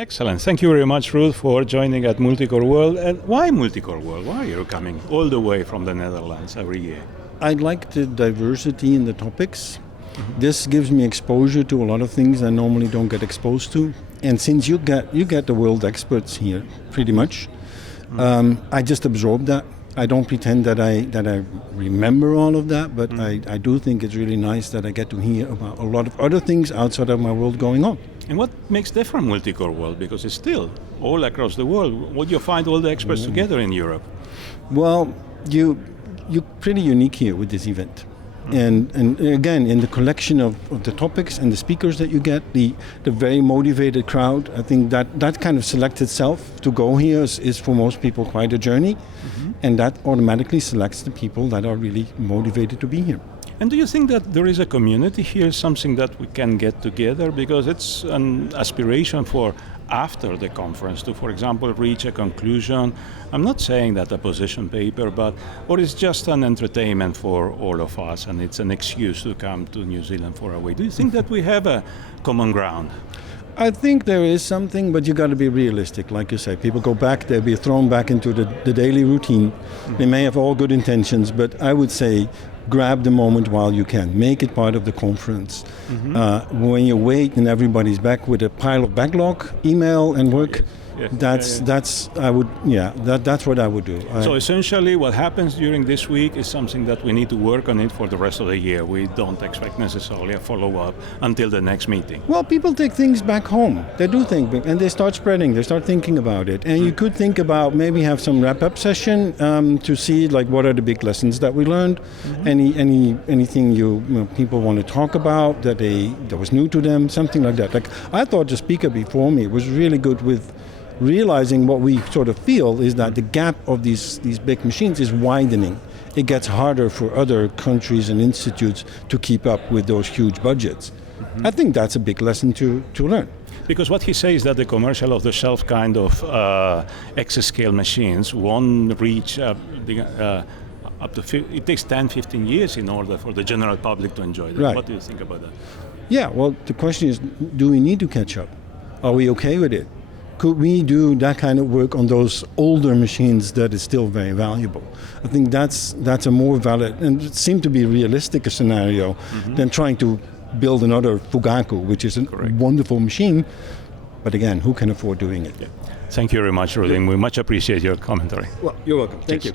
Excellent. Thank you very much, Ruud, for joining at Multicore World. And why Multicore World? Why are you coming all the way from the Netherlands every year? I like the diversity in the topics. This gives me exposure to a lot of things I normally don't get exposed to. And since you get the world experts here, pretty much, I just absorb that. I don't pretend that I remember all of that, but I do think it's really nice that I get to hear about a lot of other things outside of my world going on. And what makes different Multicore World? Because it's still all across the world. Would you find all the experts together in Europe? Well, you're pretty unique here with this event. And again, in the collection of the topics and the speakers that you get, the very motivated crowd, I think that kind of selects itself to go here is for most people quite a journey. And that automatically selects the people that are really motivated to be here. And do you think that there is a community here, something that we can get together? Because it's an aspiration for after the conference to, for example, reach a conclusion. I'm not saying that a position paper, or it's just an entertainment for all of us and it's an excuse to come to New Zealand for a week. Do you think that we have a common ground? I think there is something, but you got to be realistic. Like you say, people go back, they'll be thrown back into the daily routine. They may have all good intentions, but I would say grab the moment while you can. Make it part of the conference. When you wait and everybody's back with a pile of backlog, email and work, that's what I would do. So essentially what happens during this week is something that we need to work on it for the rest of the year. We don't expect necessarily a follow-up until the next meeting. Well, people take things back home. They do think, and they start spreading, they start thinking about it. And you could think about maybe have some wrap-up session to see like what are the big lessons that we learned, anything people want to talk about that was new to them, something like that. Like I thought the speaker before me was really good with realizing what we sort of feel is that the gap of these big machines is widening. It gets harder for other countries and institutes to keep up with those huge budgets. I think that's a big lesson to learn. Because what he says is that the commercial off-the-shelf kind of exascale machines won't reach up to it takes 10-15 years in order for the general public to enjoy them. Right. What do you think about that? Yeah, well, the question is, do we need to catch up? Are we okay with it? Could we do that kind of work on those older machines that is still very valuable? I think that's a more valid, and it seemed to be realistic a scenario than trying to build another Fugaku, which is a wonderful machine. But again, who can afford doing it? Yeah. Thank you very much, Ruud. We much appreciate your commentary. Well, you're welcome. Thank you.